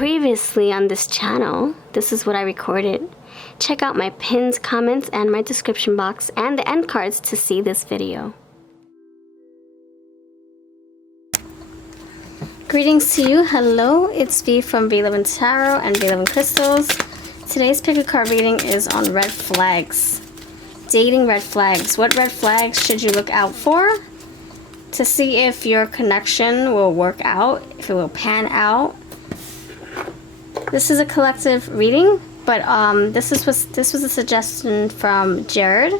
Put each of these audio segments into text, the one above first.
previously on this channel, this is what I recorded. Check out my pinned comments and my description box and the end cards to see this video. Greetings to you. Hello, it's V from VLoveCrystals and VLoveCrystals. Today's pick a card reading is on red flags. Dating red flags. What red flags should you look out for to see if your connection will work out, if it will pan out? This is a collective reading, but this was a suggestion from Jared.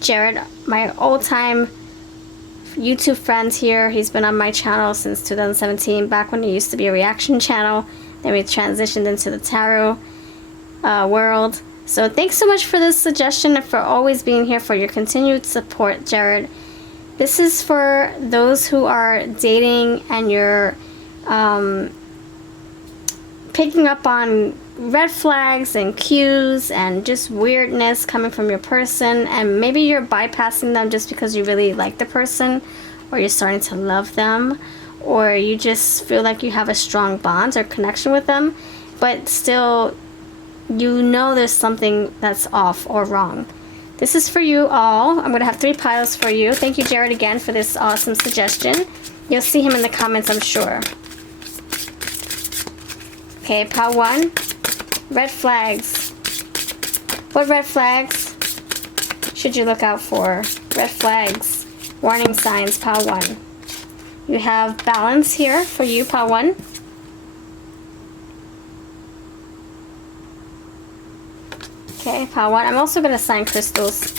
Jared, my old-time YouTube friend here. He's been on my channel since 2017, back when it used to be a reaction channel. Then we transitioned into the tarot world. So thanks so much for this suggestion and for always being here, for your continued support, Jared. This is for those who are dating and you're picking up on red flags and cues and just weirdness coming from your person, and maybe you're bypassing them just because you really like the person, or you're starting to love them, or you just feel like you have a strong bond or connection with them, but still you know there's something that's off or wrong. This is for you all. I'm going to have 3 piles for you. Thank you, Jared, again for this awesome suggestion. You'll see him in the comments, I'm sure. Okay, pile 1. Red flags. What red flags should you look out for? Red flags. Warning signs, pile 1. You have balance here for you, pile 1. Okay, pile 1. I'm also going to assign crystals.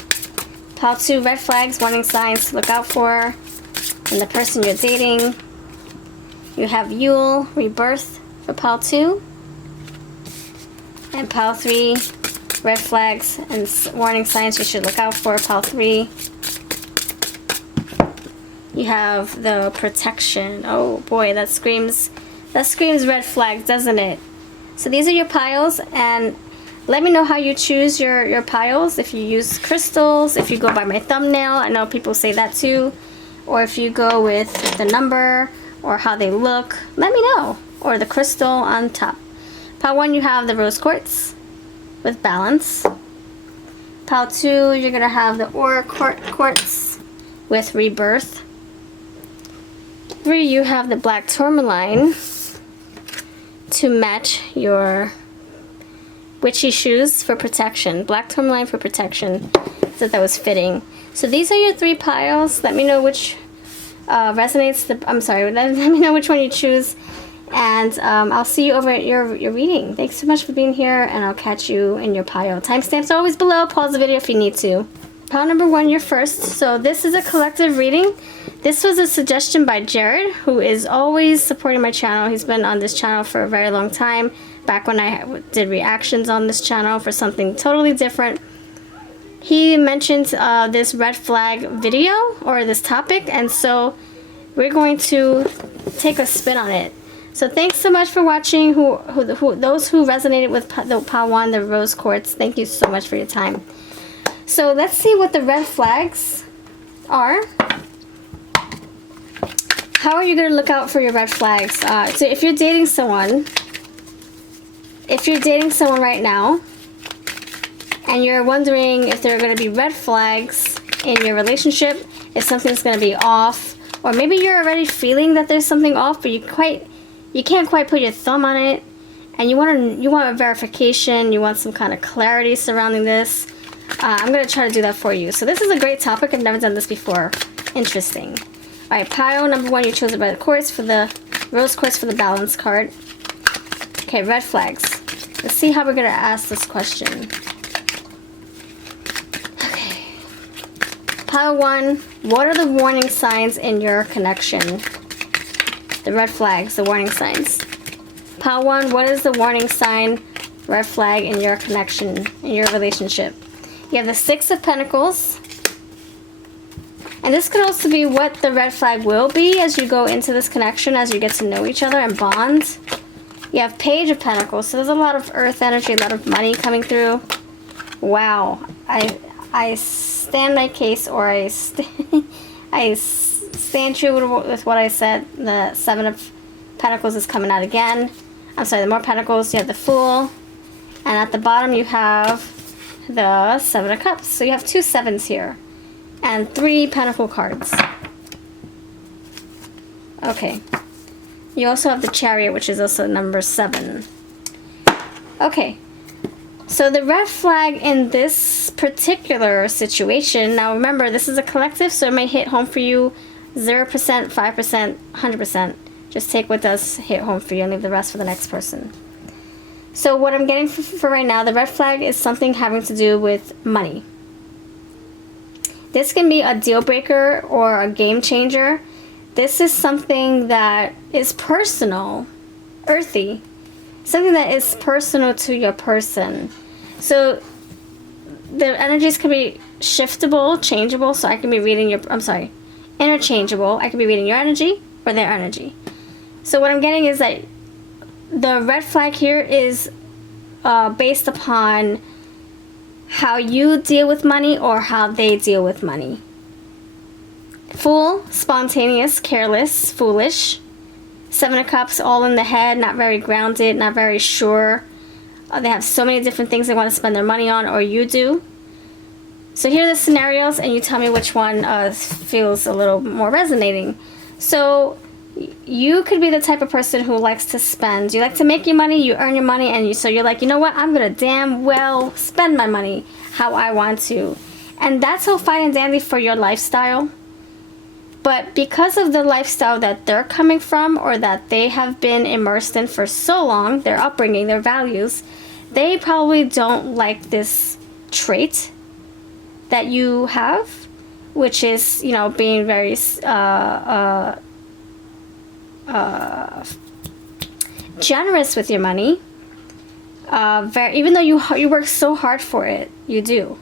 Pile 2, red flags, warning signs to look out for in the person you're dating. You have Yule, rebirth for pile 2. And pile 3, red flags and warning signs you should look out for, pile 3. You have the protection. Oh boy, that screams red flags, doesn't it? So these are your piles, and let me know how you choose your piles. If you use crystals, if you go by my thumbnail, I know people say that too, or if you go with the number or how they look, let me know, or the crystal on top. Pile 1, you have the rose quartz with balance. Pile 2, you're gonna have the aura quartz with rebirth. 3, you have the black tourmaline to match your witchy shoes for protection. Black tourmaline for protection. So that was fitting. So these are your 3 piles. Let me know which resonates. Let me know which one you choose. And I'll see you over at your reading. Thanks so much for being here, and I'll catch you in your pile. Timestamps are always below. Pause the video if you need to. Pile number 1, you're first. So this is a collective reading. This was a suggestion by Jared, who is always supporting my channel. He's been on this channel for a very long time. Back when I did reactions on this channel for something totally different. He mentioned this red flag video, or this topic, and so we're going to take a spin on it. So thanks so much for watching. Those who resonated with the pile 1, the rose quartz, thank you so much for your time. So let's see what the red flags are. How are you going to look out for your red flags? So if you're dating someone right now, and you're wondering if there are going to be red flags in your relationship, if something's going to be off, or maybe you're already feeling that there's something off, but you can't quite put your thumb on it, and you want a verification, you want some kind of clarity surrounding this, I'm going to try to do that for you. So this is a great topic. I've never done this before. Interesting. Alright, pile number 1, you chose the red quartz for the rose quartz for the balance card. Okay, red flags. Let's see how we're going to ask this question. Okay. Pile 1, what are the warning signs in your connection? The red flags, the warning signs. Pile 1, what is the warning sign, red flag in your connection, in your relationship? You have the 6 of Pentacles. And this could also be what the red flag will be as you go into this connection, as you get to know each other and bond. You have Page of Pentacles, so there's a lot of earth energy, a lot of money coming through. Wow. I stand my case, or I stand true with what I said. The 7 of Pentacles is coming out again. I'm sorry, the more pentacles, you have the Fool. And at the bottom you have the Seven of Cups. So you have 2 sevens here. And 3 pentacle cards. Okay. You also have the Chariot, which is also number 7. Okay. So the red flag in this particular situation, now remember, this is a collective, so it may hit home for you 0%, 5%, 100%. Just take what does hit home for you and leave the rest for the next person. So what I'm getting for right now, the red flag is something having to do with money. This can be a deal breaker or a game changer. This is something that is personal, earthy, something that is personal to your person. So the energies can be shiftable, changeable. So I can be reading your, interchangeable. I can be reading your energy or their energy. So what I'm getting is that the red flag here is based upon how you deal with money or how they deal with money. Fool, spontaneous, careless, foolish. 7 of Cups, all in the head, not very grounded, not very sure. They have so many different things they want to spend their money on, or you do. So here are the scenarios, and you tell me which one feels a little more resonating. So you could be the type of person who likes to spend. You like to make your money, you earn your money, and so you're like, you know what, I'm going to damn well spend my money how I want to. And that's all fine and dandy for your lifestyle. But because of the lifestyle that they're coming from or that they have been immersed in for so long, their upbringing, their values, they probably don't like this trait that you have, which is, you know, being very generous with your money. Even though you work so hard for it, you do.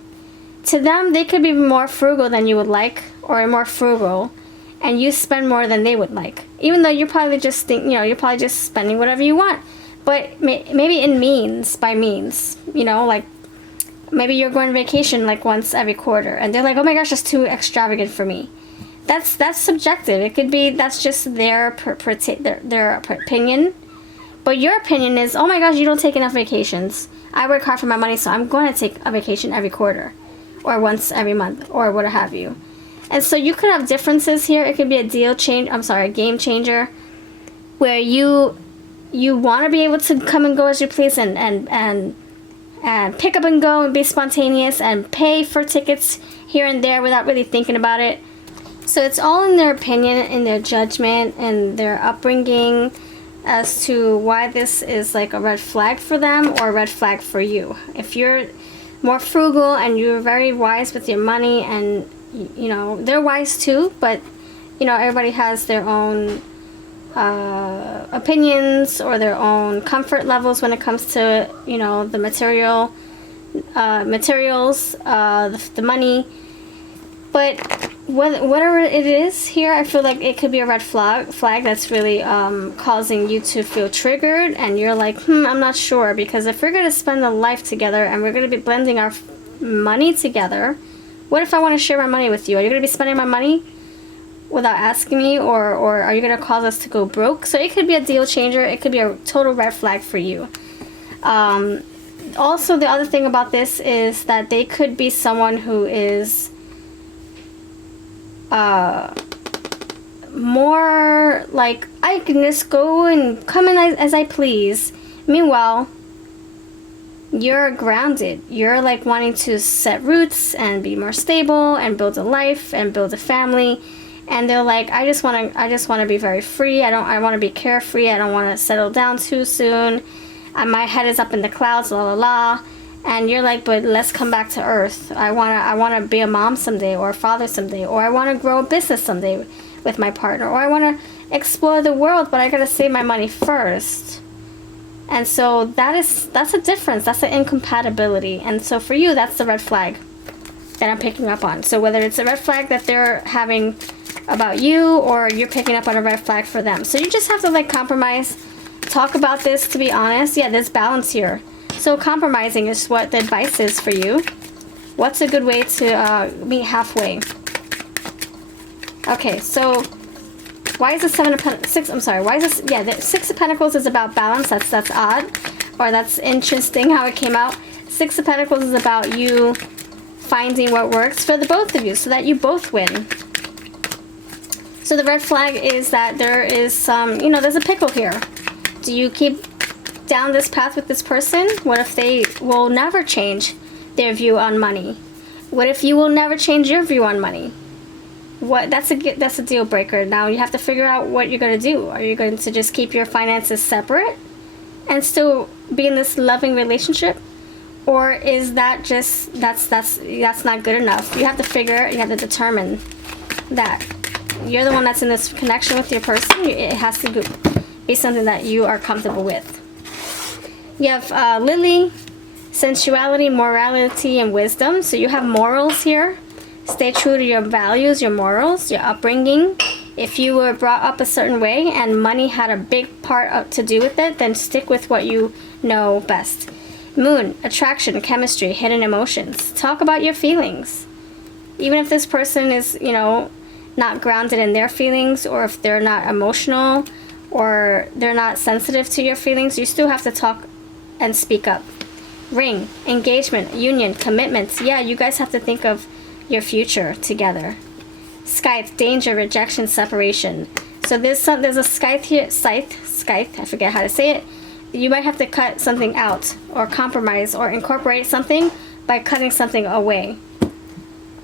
To them, they could be more frugal than you would like, or more frugal, and you spend more than they would like. Even though you're probably just you're probably just spending whatever you want, but maybe in means, by means, you know, like maybe you're going on vacation like once every quarter, and they're like, oh my gosh, that's too extravagant for me. That's subjective. It could be that's just their opinion, but your opinion is, oh my gosh, you don't take enough vacations. I work hard for my money, so I'm going to take a vacation every quarter, or once every month, or what have you. And so you could have differences here. It could be a a game changer, where you want to be able to come and go as you please, and pick up and go and be spontaneous and pay for tickets here and there without really thinking about it. So it's all in their opinion, in their judgment, and their upbringing as to why this is like a red flag for them or a red flag for you. If you're more frugal and you're very wise with your money, and you know, they're wise too, but you know, everybody has their own opinions or their own comfort levels when it comes to, you know, the materials, the money. But whatever it is here, I feel like it could be a red flag that's really causing you to feel triggered, and you're like, I'm not sure, because if we're going to spend a life together and we're going to be blending our money together, what if I want to share my money with you? Are you going to be spending my money without asking me, or are you going to cause us to go broke? So it could be a deal changer. It could be a total red flag for you. Also, the other thing about this is that they could be someone who is more like, I can just go and come in as I please. Meanwhile, you're grounded. You're like wanting to set roots and be more stable and build a life and build a family. And they're like, I just want to be very free. I want to be carefree. I don't want to settle down too soon. My head is up in the clouds, la la la. And you're like, but let's come back to earth. I want to be a mom someday, or a father someday, or I want to grow a business someday with my partner, or I want to explore the world, but I got to save my money first. And so that's a difference. That's an incompatibility. And so for you, that's the red flag that I'm picking up on. So whether it's a red flag that they're having about you, or you're picking up on a red flag for them. So you just have to like compromise, talk about this, to be honest. Yeah, there's balance here. So compromising is what the advice is for you. What's a good way to meet halfway? Okay, so Why is the why is this, yeah, the Six of Pentacles is about balance. That's odd, or that's interesting how it came out. Six of Pentacles is about you finding what works for the both of you so that you both win. So the red flag is that there is some, there's a pickle here. Do you keep down this path with this person? What if they will never change their view on money? What if you will never change your view on money? That's a deal breaker. Now you have to figure out what you're going to do. Are you going to just keep your finances separate and still be in this loving relationship? Or is that just, that's not good enough? You have to determine that. You're the one that's in this connection with your person. It has to be something that you are comfortable with. You have Lily, sensuality, morality, and wisdom. So you have morals here. Stay true to your values, your morals, your upbringing. If you were brought up a certain way and money had a big part to do with it, then stick with what you know best. Moon, attraction, chemistry, hidden emotions. Talk about your feelings. Even if this person is, not grounded in their feelings, or if they're not emotional, or they're not sensitive to your feelings, you still have to talk and speak up. Ring, engagement, union, commitments. Yeah, you guys have to think of your future together. Scythe, danger, rejection, separation. So there's a scythe here, scythe, I forget how to say it. You might have to cut something out, or compromise, or incorporate something by cutting something away.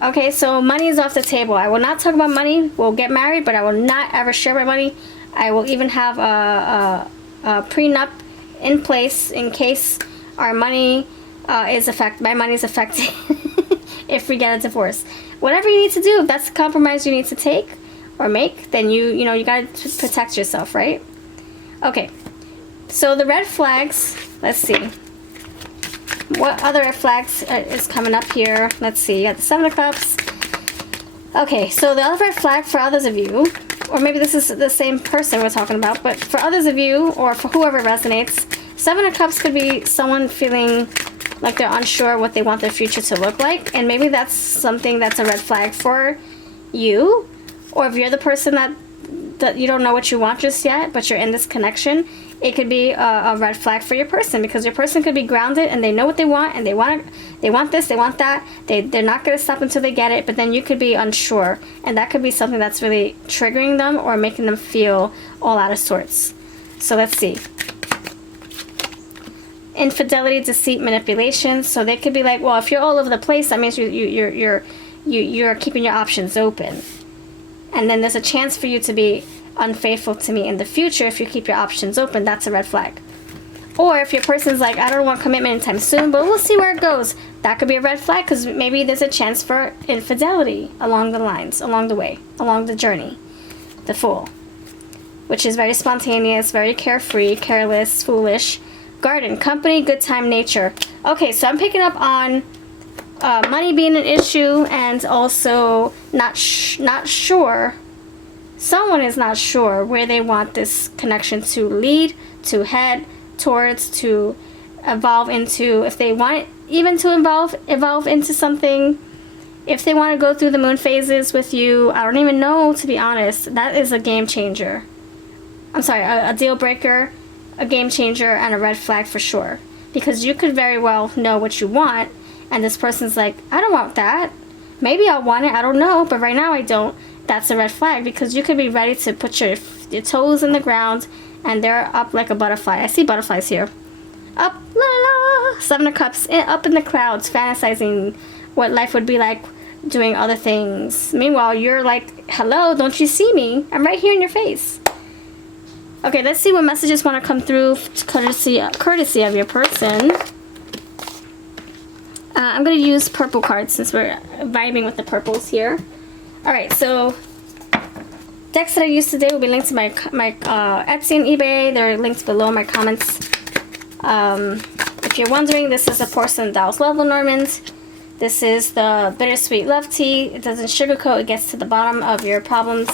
Okay, so money is off the table. I will not talk about money. We'll get married, but I will not ever share my money. I will even have a prenup in place in case our money my money is affected if we get a divorce. Whatever you need to do, if that's the compromise you need to take or make, then you gotta protect yourself, right? Okay, so the red flags, let's see. What other red flags is coming up here? Let's see, you got the Seven of Cups. Okay, so the other red flag for others of you, or maybe this is the same person we're talking about, but for others of you, or for whoever resonates, Seven of Cups could be someone feeling like they're unsure what they want their future to look like, and maybe that's something that's a red flag for you, or if you're the person that you don't know what you want just yet, but you're in this connection, it could be a red flag for your person, because your person could be grounded and they know what they want, and they want this, they want that, they're not going to stop until they get it, but then you could be unsure, and that could be something that's really triggering them or making them feel all out of sorts. So let's see. Infidelity, deceit, manipulation. So they could be like, well, if you're all over the place, that means you're keeping your options open, and then there's a chance for you to be unfaithful to me in the future. If you keep your options open, that's a red flag. Or if your person's like, I don't want commitment anytime soon, but we'll see where it goes, that could be a red flag, because maybe there's a chance for infidelity along the lines, along the way, along the journey. The Fool, which is very spontaneous, very carefree, careless, foolish. Garden, company, good time, nature. Okay, so I'm picking up on money being an issue, and also not sure. Someone is not sure where they want this connection to lead, to head towards, to evolve into. If they want it even to evolve into something. If they want to go through the moon phases with you, I don't even know, to be honest. That is a game changer. I'm sorry, a deal breaker, a game changer, and a red flag for sure. Because you could very well know what you want, and this person's like, I don't want that. Maybe I'll want it, I don't know, but right now I don't. That's a red flag, because you could be ready to put your toes in the ground, and they're up like a butterfly. I see butterflies here. Up, la la la, Seven of Cups, up in the clouds, fantasizing what life would be like doing other things. Meanwhile, you're like, hello, don't you see me? I'm right here in your face. Okay, let's see what messages want to come through, courtesy of your person. I'm going to use purple cards since we're vibing with the purples here. Alright, so decks that I used today will be linked to my Etsy and eBay. They're linked below my comments. If you're wondering, this is a Porcelain Dolls Love Lenormand. This is the Bittersweet Love Tea. It doesn't sugarcoat, it gets to the bottom of your problems,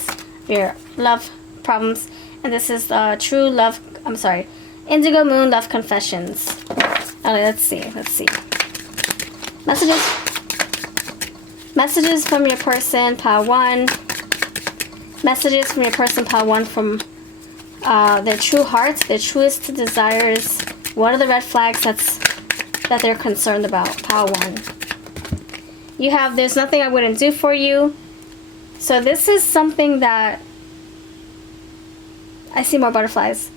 your love problems. And this is the True Love, Indigo Moon Love Confessions. Alright, let's see. Messages from your person, pile 1. Messages from your person, pile 1, from their true heart, their truest desires. What are the red flags that they're concerned about? Pile 1. You have, there's nothing I wouldn't do for you. So this is something that, I see more butterflies.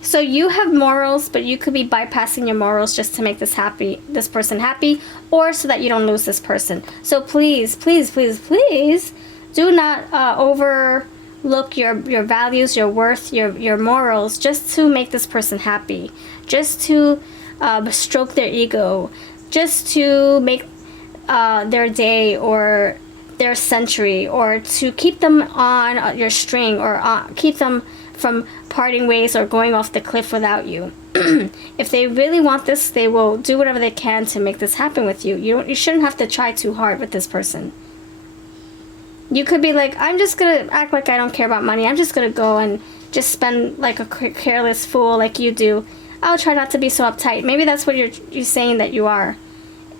So you have morals, but you could be bypassing your morals just to make this person happy, or so that you don't lose this person. So please, please, please, please, do not overlook your values, your worth, your morals, just to make this person happy, just to stroke their ego, just to make their day or their century, or to keep them on your string, or keep them from parting ways or going off the cliff without you. If they really want this, they will do whatever they can to make this happen with you. You shouldn't have to try too hard with this person. You could be like, I'm just gonna act like I don't care about money. I'm just gonna go and just spend like a careless fool like you do. I'll try not to be so uptight. Maybe that's what you're saying that you are.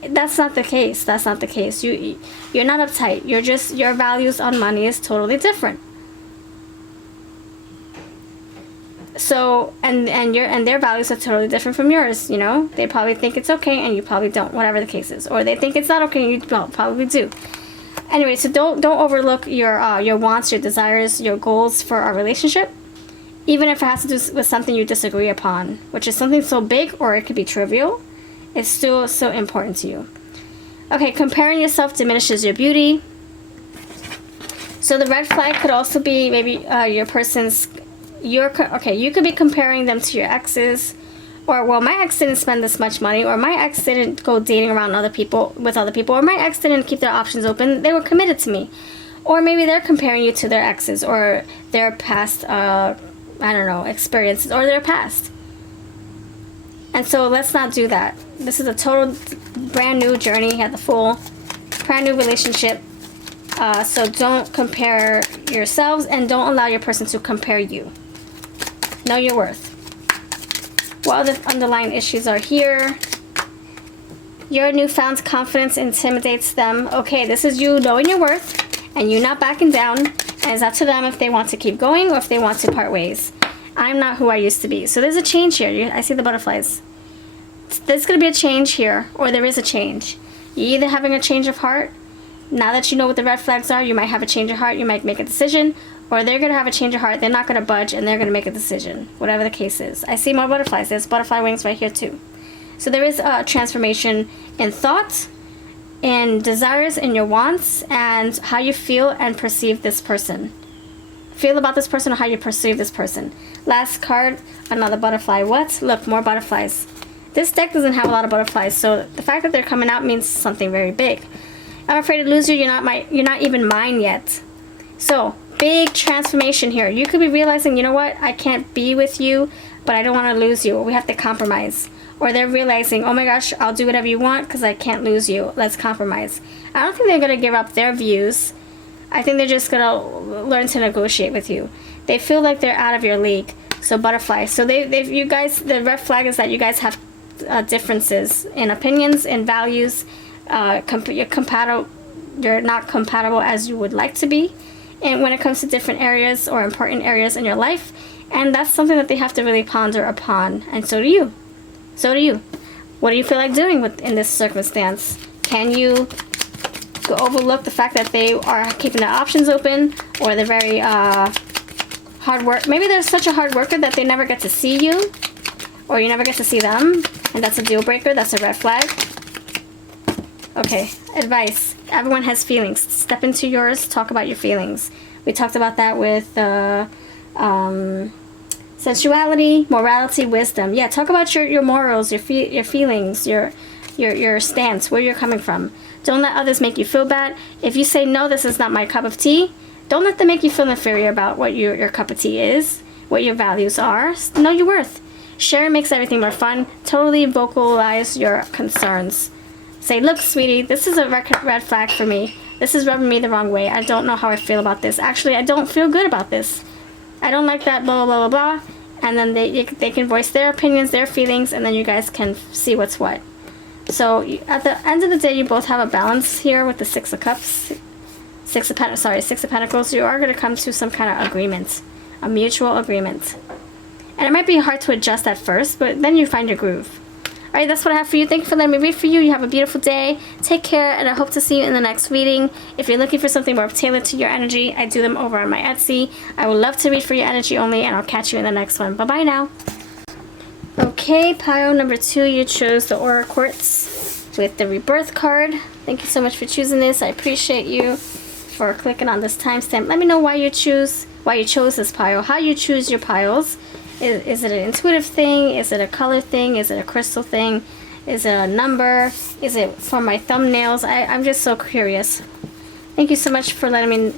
That's not the case. That's not the case. You're not uptight. You're just, your values on money is totally different. So, and their values are totally different from yours, you know? They probably think it's okay and you probably don't, whatever the case is. Or they think it's not okay and you probably do. Anyway, so don't overlook your wants, your desires, your goals for our relationship, even if it has to do with something you disagree upon, which is something so big, or it could be trivial. It's still so important to you. Okay, comparing yourself diminishes your beauty. So the red flag could also be maybe your person's, okay, you could be comparing them to your exes, or, well, my ex didn't spend this much money, or my ex didn't go dating around with other people, or my ex didn't keep their options open, they were committed to me. Or maybe they're comparing you to their exes, or their past, I don't know, experiences, or their past. And so let's not do that. This is a total brand new journey. You have the full brand new relationship. So don't compare yourselves, and don't allow your person to compare you. Know your worth. What other underlying issues are here? Your newfound confidence intimidates them. Okay, this is you knowing your worth and you not backing down. And it's up to them if they want to keep going or if they want to part ways. I'm not who I used to be. So there's a change here. I see the butterflies. There's going to be a change here, or there is a change. You're either having a change of heart. Now that you know what the red flags are, you might have a change of heart. You might make a decision. Or they're going to have a change of heart. They're not going to budge, and they're going to make a decision. Whatever the case is. I see more butterflies. There's butterfly wings right here too. So there is a transformation in thought, in desires, in your wants, and how you feel and perceive this person. Feel about this person, or how you perceive this person. Last card, another butterfly. What? Look, more butterflies. This deck doesn't have a lot of butterflies, so the fact that they're coming out means something very big. I'm afraid to lose you. You're not even mine yet. So, big transformation here. You could be realizing, you know what? I can't be with you, but I don't want to lose you. We have to compromise. Or they're realizing, oh my gosh, I'll do whatever you want because I can't lose you. Let's compromise. I don't think they're going to give up their views. I think they're just going to learn to negotiate with you. They feel like they're out of your league. So butterfly. So you guys, the red flag is that you guys have differences in opinions, in values. You're not compatible as you would like to be. And when it comes to different areas or important areas in your life. And that's something that they have to really ponder upon. And so do you. So do you. What do you feel like doing in this circumstance? Can you overlook the fact that they are keeping their options open, or they're very hard work? Maybe they're such a hard worker that they never get to see you, or you never get to see them, and that's a deal breaker. That's a red flag. Okay, advice. Everyone has feelings. Step into yours. Talk about your feelings. We talked about that with sensuality, morality, wisdom. Yeah, talk about your morals, your feelings, your stance, where you're coming from. Don't let others make you feel bad. If you say, no, this is not my cup of tea, don't let them make you feel inferior about what your cup of tea is, what your values are. Know your worth. Sharing makes everything more fun. Totally vocalize your concerns. Say, look, sweetie, this is a red flag for me. This is rubbing me the wrong way. I don't know how I feel about this. Actually, I don't feel good about this. I don't like that, blah, blah, blah, blah, blah. And then they can voice their opinions, their feelings, and then you guys can see what's what. So at the end of the day, you both have a balance here with the Six of Cups. Six of Pentacles, you are going to come to some kind of agreement, a mutual agreement. And it might be hard to adjust at first, but then you find your groove. Alright, that's what I have for you. Thank you for letting me read for you. You have a beautiful day. Take care, and I hope to see you in the next reading. If you're looking for something more tailored to your energy, I do them over on my Etsy. I would love to read for your energy only, and I'll catch you in the next one. Bye-bye now. Okay, pile number 2, you chose the Aura Quartz with the Rebirth card. Thank you so much for choosing this. I appreciate you for clicking on this timestamp. Let me know why you chose this pile, how you choose your piles. Is it an intuitive thing? Is it a color thing? Is it a crystal thing? Is it a number? Is it for my thumbnails? I'm just so curious. Thank you so much for letting me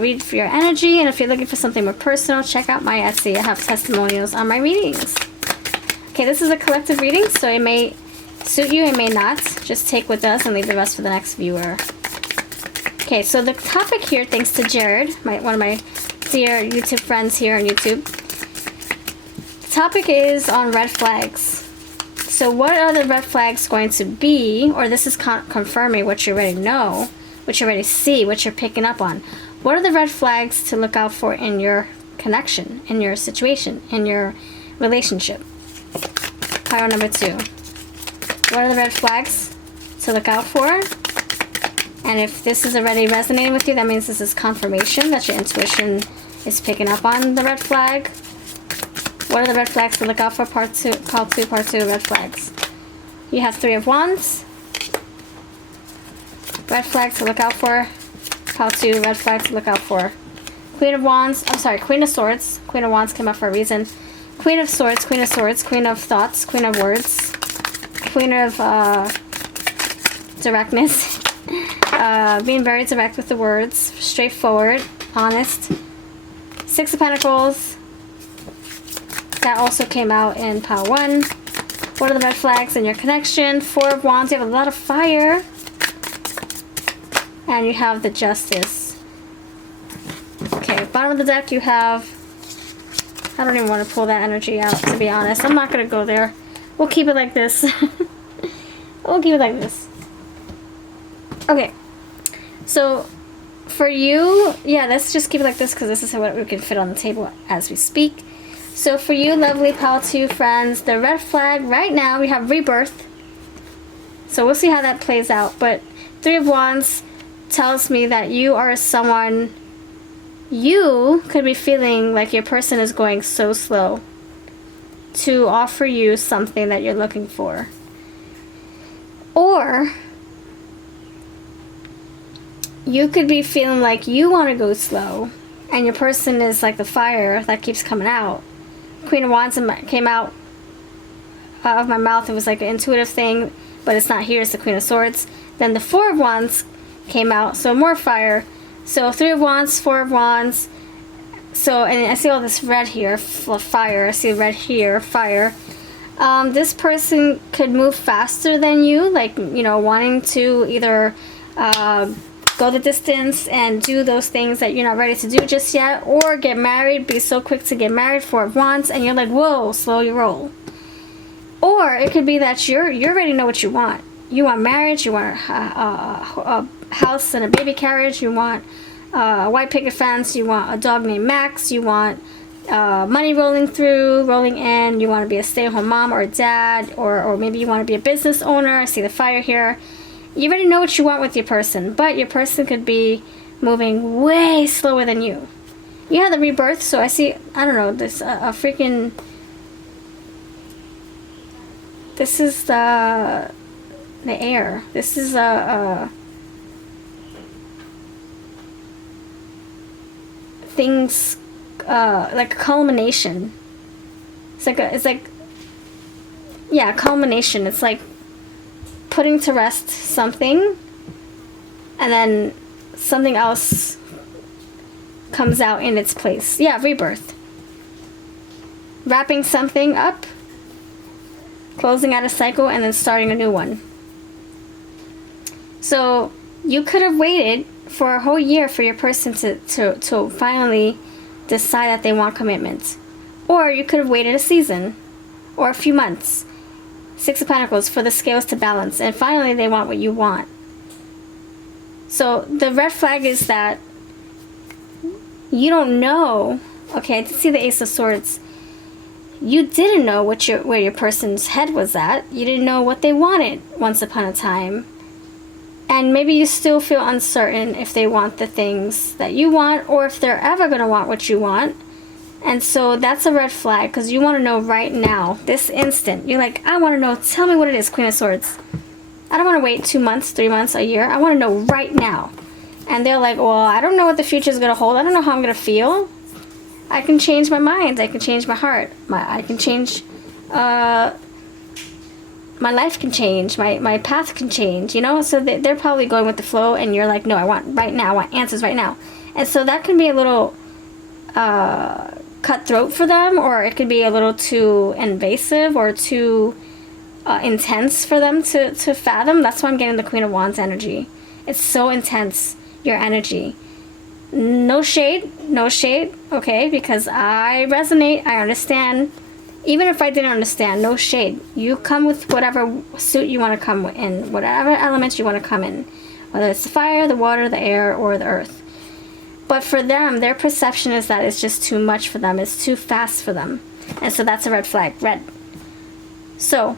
read for your energy. And if you're looking for something more personal, check out my Etsy. I have testimonials on my readings. Okay, this is a collective reading, so it may suit you, it may not. Just take what does and leave the rest for the next viewer. Okay, so the topic here, thanks to Jared, one of my dear YouTube friends here on YouTube. Topic is on red flags. So what are the red flags going to be, or this is confirming what you already know, what you already see, what you're picking up on. What are the red flags to look out for in your connection, in your situation, in your relationship? Pile number 2. What are the red flags to look out for? And if this is already resonating with you, that means this is confirmation that your intuition is picking up on the red flag. What are the red flags to look out for? Part 2, red flags. You have 3 of Wands. Red flags to look out for. Pile 2, red flags to look out for. Queen of Wands, Queen of Swords. Queen of Wands came up for a reason. Queen of Swords, Queen of Swords, Queen of Thoughts, Queen of Words. Queen of directness. Being very direct with the words. Straightforward, honest. 6 of Pentacles. That also came out in pile 1. What are the red flags in your connection? 4 of Wands. You have a lot of fire. And you have the Justice. Okay, bottom of the deck you have... I don't even want to pull that energy out, to be honest. I'm not going to go there. We'll keep it like this. We'll keep it like this. Okay. So, for you... Yeah, let's just keep it like this because this is what we can fit on the table as we speak. So for you lovely pile 2 friends, the red flag right now, we have Rebirth. So we'll see how that plays out. But 3 of Wands tells me that you are someone, you could be feeling like your person is going so slow to offer you something that you're looking for. Or you could be feeling like you want to go slow and your person is like the fire that keeps coming out. Queen of Wands came out of my mouth. It was like an intuitive thing, but it's not here. It's the Queen of Swords. Then the 4 of Wands came out, so more fire. So 3 of Wands, 4 of Wands. So, and I see all this red here, fire. I see red here, fire. This person could move faster than you, like, you know, wanting to either go the distance and do those things that you're not ready to do just yet, or get married, be so quick to get married, 4 of Wands, and you're like, whoa, slow your roll. Or it could be that you already know what you want. You want marriage, you want a house and a baby carriage, you want a white picket fence, you want a dog named Max, you want money rolling in, you want to be a stay-at-home mom or a dad, or maybe you want to be a business owner. I see the fire here. You already know what you want with your person, but your person could be moving way slower than you. You have the Rebirth, so I see, I don't know, this freaking... This is the air. This is things like a culmination. It's like yeah, culmination. It's like putting to rest something, and then something else comes out in its place. Yeah, rebirth. Wrapping something up, closing out a cycle, and then starting a new one. So you could have waited for a whole year for your person to finally decide that they want commitment. Or you could have waited a season or a few months. 6 of Pentacles, for the scales to balance, and finally they want what you want. So the red flag is that you don't know. Okay, I did see the Ace of Swords. You didn't know where your person's head was at. You didn't know what they wanted once upon a time. And maybe you still feel uncertain if they want the things that you want, or if they're ever going to want what you want. And so that's a red flag, because you want to know right now, this instant. You're like, I want to know, tell me what it is, Queen of Swords. I don't want to wait 2 months, 3 months, a year. I want to know right now. And they're like, well, I don't know what the future is going to hold. I don't know how I'm going to feel. I can change my mind. I can change my heart. I can change, my life can change. My path can change, you know? So they're probably going with the flow, and you're like, no, I want right now. I want answers right now. And so that can be a little cutthroat for them, or it could be a little too invasive or too intense for them to fathom. That's why I'm getting the Queen of Wands energy. It's so intense, your energy. No shade, okay, because I resonate, I understand. Even if I didn't understand, no shade. You come with whatever suit you want to come in, whatever element you want to come in, whether it's the fire, the water, the air, or the earth. But for them, their perception is that it's just too much for them, it's too fast for them. And so that's a red flag, red. So,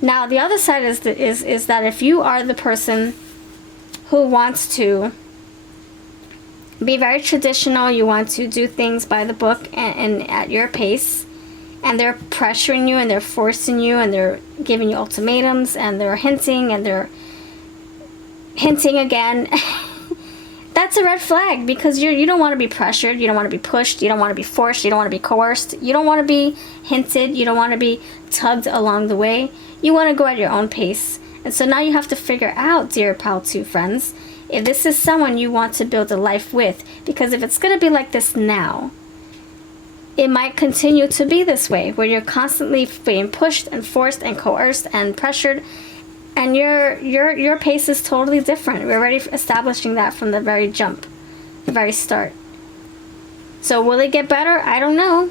now the other side is that if you are the person who wants to be very traditional, you want to do things by the book and at your pace, and they're pressuring you and they're forcing you and they're giving you ultimatums and they're hinting again, that's a red flag, because you don't want to be pressured, you don't want to be pushed, you don't want to be forced, you don't want to be coerced, you don't want to be hinted, you don't want to be tugged along the way. You want to go at your own pace. And so now you have to figure out, dear Pal 2 friends, if this is someone you want to build a life with. Because if it's going to be like this now, it might continue to be this way, where you're constantly being pushed and forced and coerced and pressured, and your pace is totally different. We're already establishing that from the very jump, the very start. So will it get better? I don't know.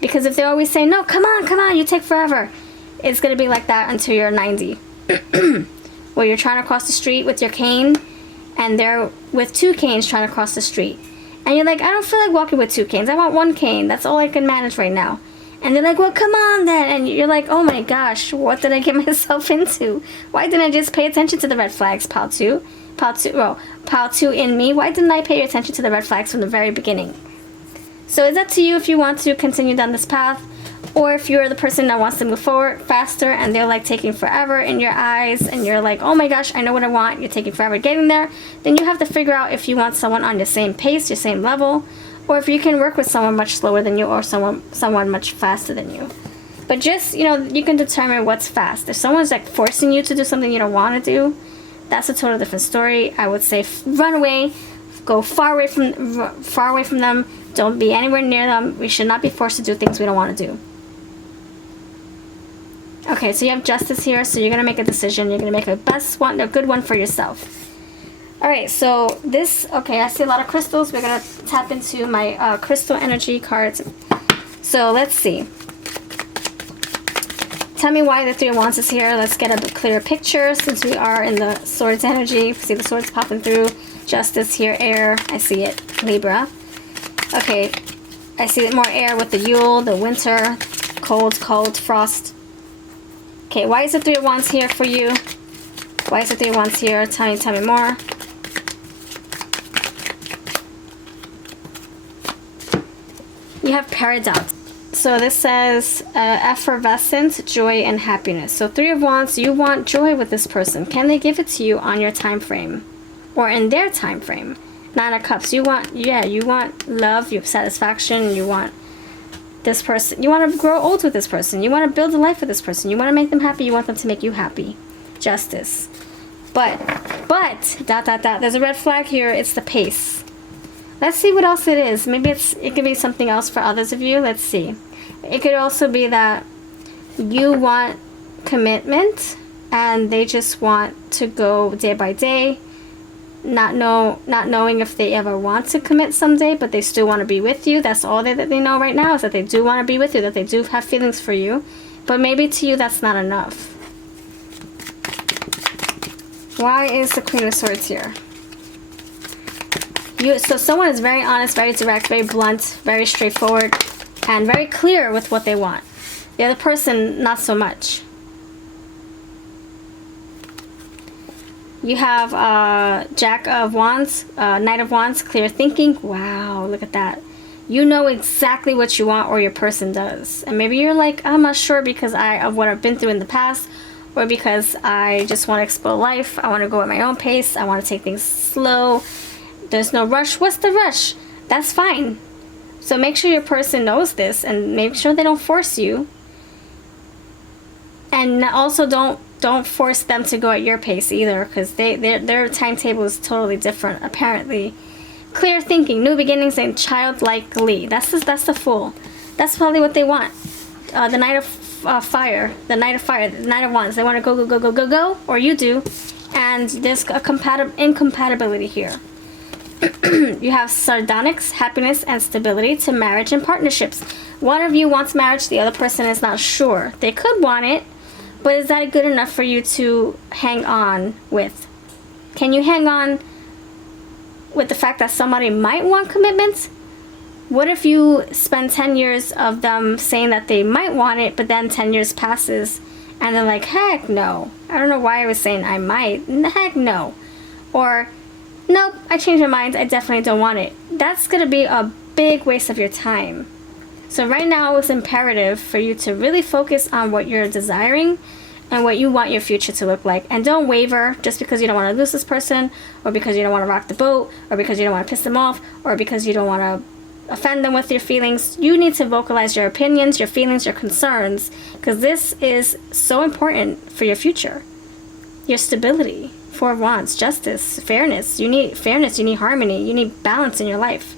Because if they always say, no, come on, you take forever, it's going to be like that until you're 90. Where you're trying to cross the street with your cane, and they're with 2 canes trying to cross the street. And you're like, I don't feel like walking with 2 canes. I want 1 cane. That's all I can manage right now. And they're like, well, come on then. And you're like, oh my gosh, what did I get myself into? Why didn't I just pay attention to the red flags, Pal 2? Pal 2 in me. Why didn't I pay attention to the red flags from the very beginning? So it's up to you if you want to continue down this path, or if you're the person that wants to move forward faster and they're like taking forever in your eyes, and you're like, oh my gosh, I know what I want, you're taking forever getting there, then you have to figure out if you want someone on your same pace, your same level, or if you can work with someone much slower than you, or someone much faster than you. But just, you can determine what's fast. If someone's like forcing you to do something you don't want to do, that's a totally different story. I would say run away, go far away from them. Don't be anywhere near them. We should not be forced to do things we don't want to do. Okay, so you have Justice here, so you're going to make a decision. You're going to make a good one for yourself. Alright, so okay, I see a lot of crystals. We're going to tap into my crystal energy cards. So let's see. Tell me why the 3 of Wands is here. Let's get a clearer picture since we are in the Swords energy. See the swords popping through. Justice here, air. I see it. Libra. Okay, I see more air with the Yule, the winter, cold, frost. Okay, why is the 3 of Wands here for you? Why is the 3 of Wands here? Tell me more. You have paradox. So this says effervescent, joy, and happiness. So 3 of Wands, you want joy with this person. Can they give it to you on your time frame? Or in their time frame? 9 of Cups, you want love, you have satisfaction, you want this person, you want to grow old with this person, you want to build a life with this person, you want to make them happy, you want them to make you happy. Justice. But, there's a red flag here, it's the pace. Let's see what else it is. Maybe it could be something else for others of you. Let's see. It could also be that you want commitment and they just want to go day by day, not knowing if they ever want to commit someday, but they still want to be with you. That's all that they know right now, is that they do want to be with you, that they do have feelings for you. But maybe to you that's not enough. Why is the Queen of Swords here? So someone is very honest, very direct, very blunt, very straightforward, and very clear with what they want. The other person, not so much. You have Jack of Wands, Knight of Wands, clear thinking. Wow, look at that. You know exactly what you want, or your person does. And maybe you're like, I'm not sure because of what I've been through in the past, or because I just want to explore life. I want to go at my own pace. I want to take things slow. There's no rush. What's the rush? That's fine. So make sure your person knows this, and make sure they don't force you. And also don't force them to go at your pace either, because their timetable is totally different, apparently. Clear thinking, new beginnings, and childlike glee. That's the Fool. That's probably what they want. The Knight of Fire, the Knight of Wands. They want to go, or you do, and there's a incompatibility here. You have sardonyx, happiness, and stability to marriage and partnerships. One of you wants marriage, the other person is not sure. They could want it, but is that good enough for you to hang on with? Can you hang on with the fact that somebody might want commitment? What if you spend 10 years of them saying that they might want it, but then 10 years passes and they're like, heck no. I don't know why I was saying I might. Heck no. Or, nope, I changed my mind. I definitely don't want it. That's going to be a big waste of your time. So right now it's imperative for you to really focus on what you're desiring and what you want your future to look like. And don't waver just because you don't want to lose this person, or because you don't want to rock the boat, or because you don't want to piss them off, or because you don't want to offend them with your feelings. You need to vocalize your opinions, your feelings, your concerns, because this is so important for your future. Your stability. Four of Wands, justice, fairness. You need fairness, you need harmony, you need balance in your life.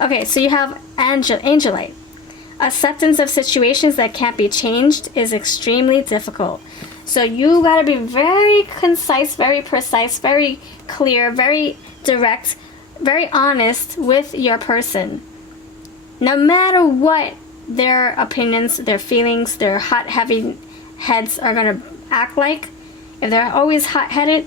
Okay, so you have Angelite. Acceptance of situations that can't be changed is extremely difficult. So you got to be very concise, very precise, very clear, very direct, very honest with your person. No matter what their opinions, their feelings, their hot, heavy heads are going to act like, if they're always hot-headed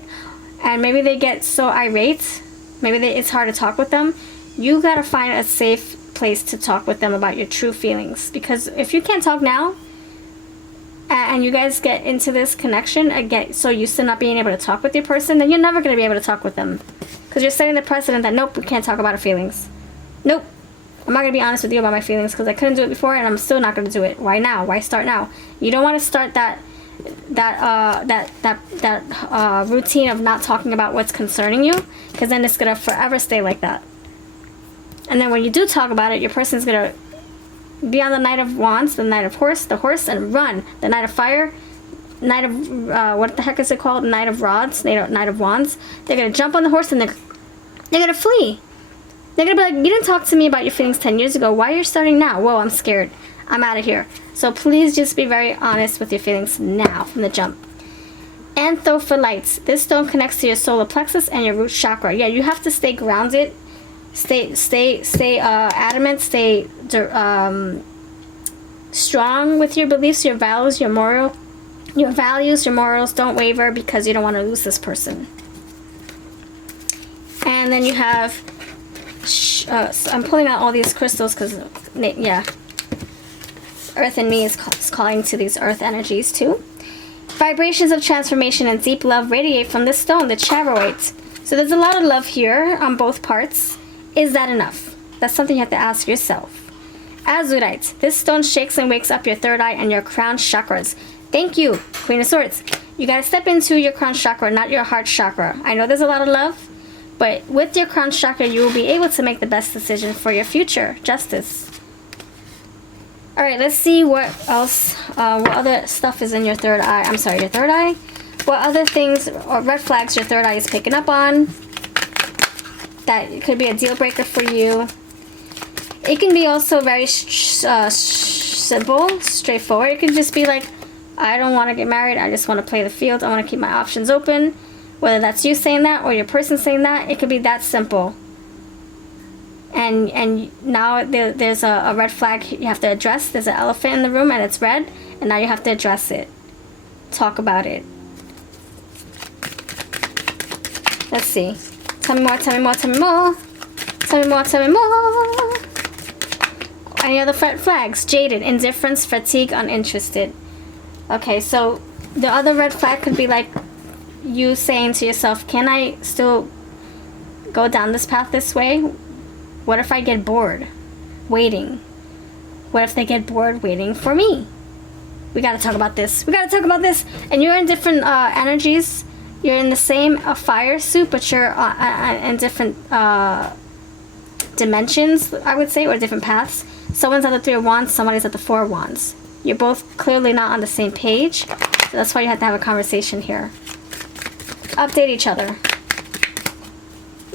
and maybe they get so irate, maybe it's hard to talk with them, you got to find a safe place to talk with them about your true feelings. Because if you can't talk now and you guys get into this connection again, so used to not being able to talk with your person, then you're never going to be able to talk with them, because you're setting the precedent that nope, we can't talk about our feelings. Nope, I'm not going to be honest with you about my feelings because I couldn't do it before and I'm still not going to do it. Why now? Why start now? You don't want to start that routine of not talking about what's concerning you, because then it's going to forever stay like that. And then when you do talk about it, your person's going to be on the Knight of Wands, the Knight of the horse, and run. The Knight of Fire, Knight of, what the heck is it called? Knight of Rods, Knight of Wands. They're going to jump on the horse and they're going to flee. They're going to be like, you didn't talk to me about your feelings 10 years ago. Why are you starting now? Whoa, I'm scared. I'm out of here. So please just be very honest with your feelings now from the jump. Anthophylites. This stone connects to your solar plexus and your root chakra. Yeah, you have to stay grounded. Stay adamant, stay strong with your beliefs, your values, your morals. Don't waver because you don't want to lose this person. And then you have, I'm pulling out all these crystals because, yeah, Earth in me is calling to these earth energies too. Vibrations of transformation and deep love radiate from this stone, the charoite. So there's a lot of love here on both parts. Is that enough? That's something you have to ask yourself. Azurite. This stone shakes and wakes up your third eye and your crown chakras. Thank you, Queen of Swords. You gotta step into your crown chakra, not your heart chakra. I know there's a lot of love, but with your crown chakra, you will be able to make the best decision for your future. Justice. Alright, let's see what else, what other stuff is in your third eye. I'm sorry, your third eye? What other things or red flags your third eye is picking up on that could be a deal breaker for you. It can be also very simple, straightforward. It can just be like, I don't want to get married. I just want to play the field. I want to keep my options open. Whether that's you saying that or your person saying that, it could be that simple. And now there's a red flag you have to address. There's an elephant in the room and it's red. And now you have to address it. Talk about it. Let's see. Tell me more, tell me more, tell me more. Tell me more, tell me more. Any other red flags? Jaded, indifference, fatigue, uninterested. Okay, so the other red flag could be like you saying to yourself, can I still go down this path this way? What if I get bored waiting? What if they get bored waiting for me? We gotta talk about this. We gotta talk about this. And you're in different energies. You're in the same fire suit, but you're in different dimensions, I would say, or different paths. Someone's at the 3 of Wands, somebody's at the 4 of Wands. You're both clearly not on the same page. So that's why you have to have a conversation here. Update each other.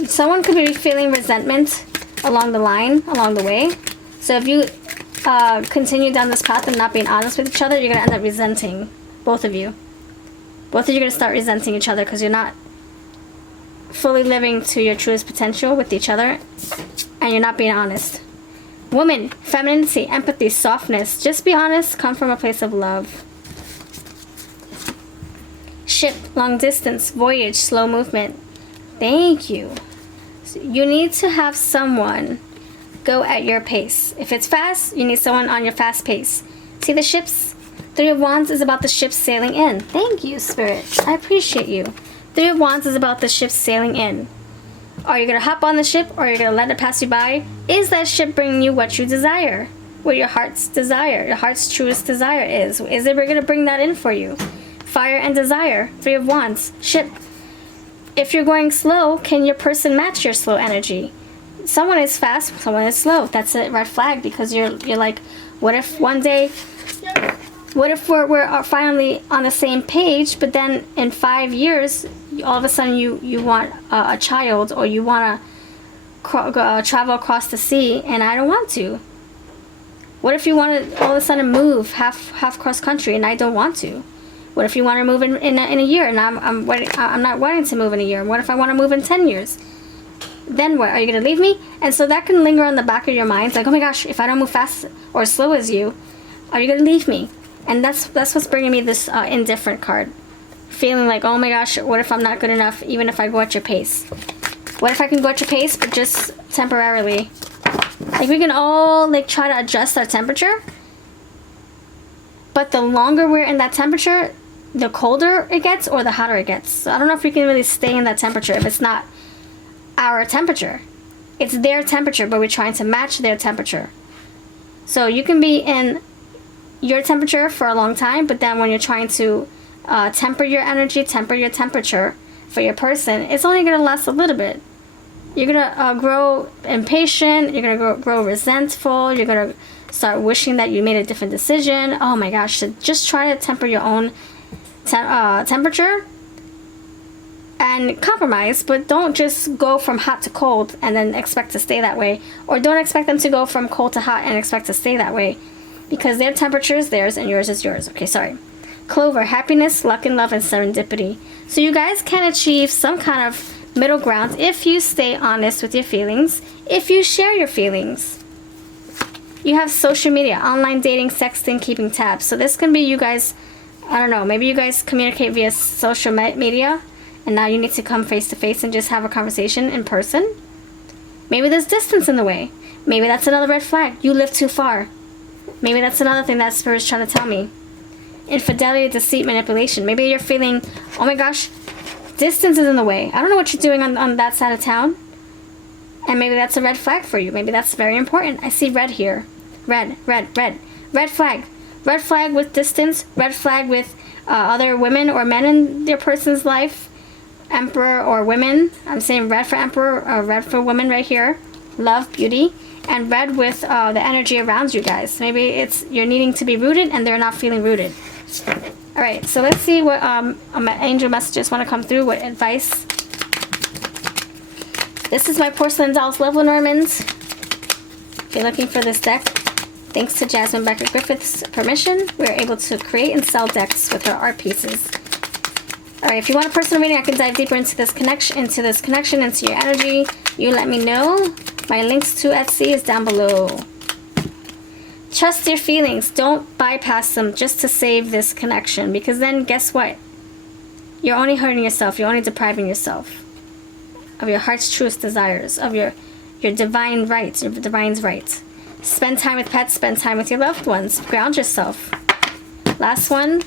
Someone could be feeling resentment along the line, along the way. So if you continue down this path and not being honest with each other, you're going to end up resenting, both of you. Both of you are going to start resenting each other because you're not fully living to your truest potential with each other, and you're not being honest. Woman, femininity, empathy, softness. Just be honest, come from a place of love. Ship, long distance, voyage, slow movement. Thank you. So you need to have someone go at your pace. If it's fast, you need someone on your fast pace. See the ships? 3 of Wands is about the ships sailing in. Thank you, Spirit. I appreciate you. 3 of Wands is about the ships sailing in. Are you going to hop on the ship, or are you going to let it pass you by? Is that ship bringing you what you desire? What your heart's desire, your heart's truest desire is? Is it going to bring that in for you? Fire and desire. 3 of Wands. Ship. If you're going slow, can your person match your slow energy? Someone is fast, someone is slow. That's a red flag, because you're like, what if one day, what if we're finally on the same page, but then in 5 years, all of a sudden you want a child, or you want to travel across the sea, and I don't want to? What if you want to all of a sudden move half cross country, and I don't want to? What if you want to move in a year, and I'm not wanting to move in a year? What if I want to move in 10 years? Then what? Are you going to leave me? And so that can linger on the back of your mind. Like, oh my gosh, if I don't move fast or slow as you, are you going to leave me? And that's what's bringing me this indifferent card. Feeling like, oh my gosh, what if I'm not good enough, even if I go at your pace? What if I can go at your pace, but just temporarily? Like, we can all like try to adjust our temperature, but the longer we're in that temperature, the colder it gets or the hotter it gets. So I don't know if we can really stay in that temperature if it's not our temperature. It's their temperature, but we're trying to match their temperature. So you can be in your temperature for a long time, but then when you're trying to temper your energy, temper your temperature for your person, it's only going to last a little bit. You're going to grow impatient, you're going to grow resentful, you're going to start wishing that you made a different decision. Oh my gosh, so just try to temper your own temperature and compromise, but don't just go from hot to cold and then expect to stay that way, or don't expect them to go from cold to hot and expect to stay that way, because their temperature is theirs and yours is yours. Okay, sorry. Clover, happiness, luck and love, and serendipity. So you guys can achieve some kind of middle ground if you stay honest with your feelings, if you share your feelings. You have social media, online dating, sexting, keeping tabs. So this can be you guys, I don't know, maybe you guys communicate via social media, and now you need to come face to face and just have a conversation in person. Maybe there's distance in the way. Maybe that's another red flag. You live too far. Maybe that's another thing that Spirit's trying to tell me. Infidelity, deceit, manipulation. Maybe you're feeling, oh my gosh, distance is in the way. I don't know what you're doing on that side of town. And maybe that's a red flag for you. Maybe that's very important. I see red here. Red, red, red. Red flag. Red flag with distance. Red flag with other women or men in their person's life. Emperor or women. I'm saying red for emperor or red for women right here. Love, beauty. And red with the energy around you guys. Maybe it's you're needing to be rooted and they're not feeling rooted. Alright, so let's see what angel messages want to come through. What advice? This is my Porcelain Dolls Love Lenormands. If you're looking for this deck, thanks to Jasmine Becker Griffith's permission, we are able to create and sell decks with her art pieces. Alright, if you want a personal reading, I can dive deeper into this connection, into your energy. You let me know. My links to Etsy is down below. Trust your feelings. Don't bypass them just to save this connection, because then guess what? You're only hurting yourself. You're only depriving yourself of your heart's truest desires, of your your divine rights, your divine's rights. Spend time with pets, spend time with your loved ones. Ground yourself. Last one,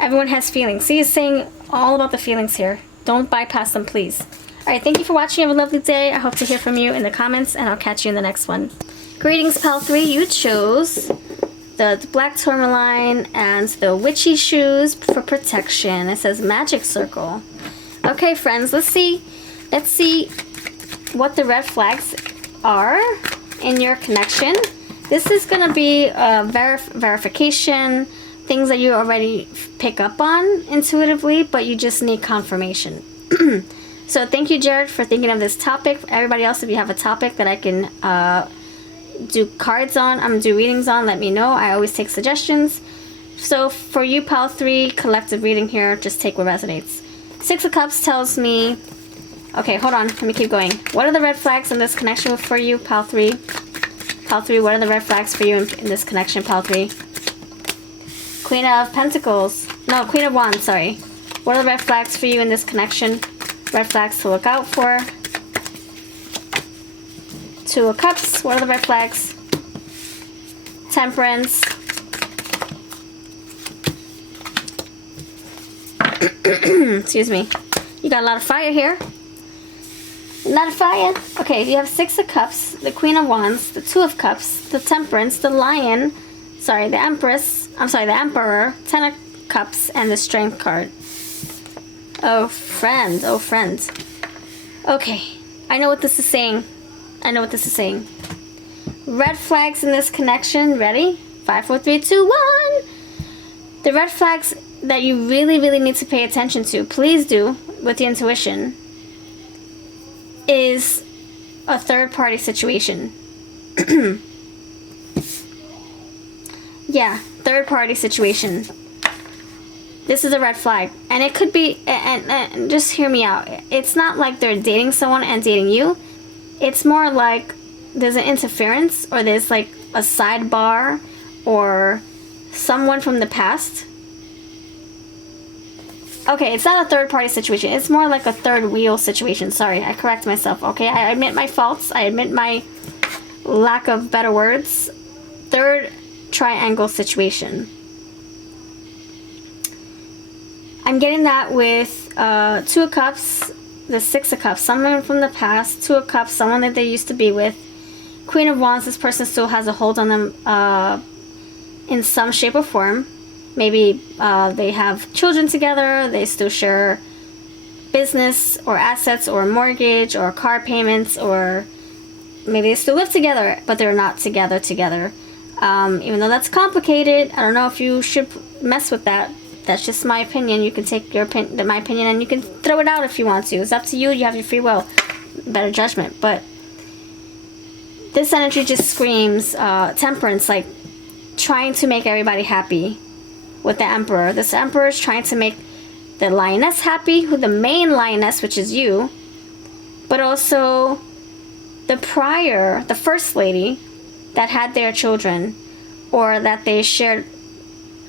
everyone has feelings. See, it's saying all about the feelings here. Don't bypass them, please. Alright, thank you for watching. Have a lovely day. I hope to hear from you in the comments, and I'll catch you in the next one. Greetings, Pal 3. You chose the black tourmaline and the witchy shoes for protection. It says magic circle. Okay, friends, let's see what the red flags are in your connection. This is going to be a verification, things that you already pick up on intuitively, but you just need confirmation. So thank you, Jared, for thinking of this topic. Everybody else, if you have a topic that I can do cards on, do readings on, let me know. I always take suggestions. So for you, Pal 3, collective reading here, just take what resonates. 6 of Cups tells me, okay, hold on, let me keep going. What are the red flags in this connection for you, Pal 3? Pal 3, what are the red flags for you in this connection, Pal 3? Queen of Pentacles. No, Queen of Wands, sorry. What are the red flags for you in this connection? Red flags to look out for. 2 of Cups. What are the red flags? Temperance. Excuse me. You got a lot of fire here. A lot of fire. Okay, you have 6 of Cups, the Queen of Wands, the 2 of Cups, the Temperance, the Lion, sorry, the Empress, I'm sorry, the Emperor, 10 of Cups, and the Strength card. Oh, friend. Oh, friend. Okay, I know what this is saying. I know what this is saying. Red flags in this connection. Ready? 5, 4, 3, 2, 1. The red flags that you really, really need to pay attention to, please do, with the intuition, is a third-party situation. Yeah, third-party situation. This is a red flag. And it could be, and just hear me out, it's not like they're dating someone and dating you. It's more like there's an interference, or there's like a sidebar, or someone from the past. Okay, it's not a third-party situation. It's more like a third wheel situation. Sorry, I correct myself. Okay, I admit my faults. I admit my lack of better words. Third triangle situation. I'm getting that with 2 of Cups, the 6 of Cups, someone from the past, 2 of Cups, someone that they used to be with. Queen of Wands, this person still has a hold on them in some shape or form. Maybe they have children together, they still share business or assets or mortgage or car payments, or maybe they still live together, but they're not together. Even though that's complicated, I don't know if you should mess with that. That's just my opinion. You can take my opinion and you can throw it out if you want to. It's up to you. You have your free will, better judgment. But this energy just screams temperance, like trying to make everybody happy. With the Emperor, this Emperor is trying to make the Lioness happy, who the main Lioness, which is you, but also the prior, the First Lady that had their children, or that they shared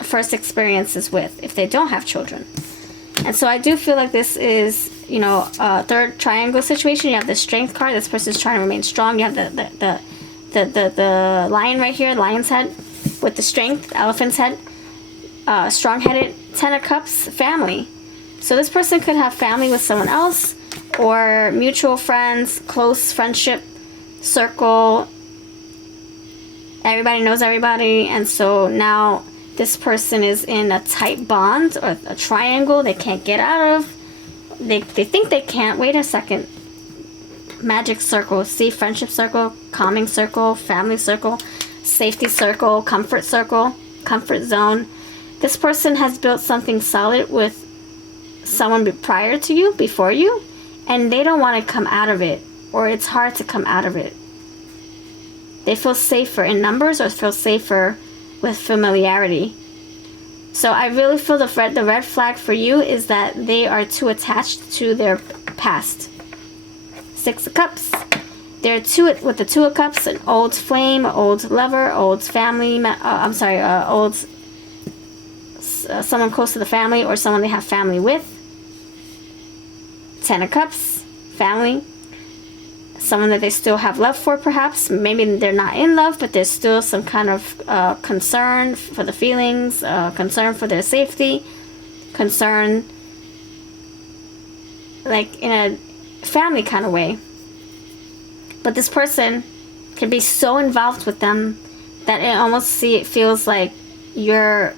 first experiences with, if they don't have children. And so I do feel like this is, you know, a third triangle situation. You have the Strength card. This person is trying to remain strong. You have the lion right here, lion's head, with the Strength, elephant's head. Strong-headed, 10 of Cups, family. So this person could have family with someone else, or mutual friends, close friendship circle. Everybody knows everybody, and so now this person is in a tight bond or a triangle they can't get out of. They think they can't. Wait a second. Magic circle. See, friendship circle, calming circle, family circle, safety circle, comfort zone. This person has built something solid with someone prior to you, before you, and they don't want to come out of it, or it's hard to come out of it. They feel safer in numbers, or feel safer with familiarity. So I really feel the red flag for you is that they are too attached to their past. 6 of Cups. They're with the 2 of Cups, an old flame, old lover, old family, old someone close to the family, or someone they have family with. 10 of Cups, family. someone that they still have love for, perhaps. Maybe they're not in love, but there's still some kind of concern for the feelings, concern for their safety, concern like in a family kind of way. But this person can be so involved with them that it feels like you're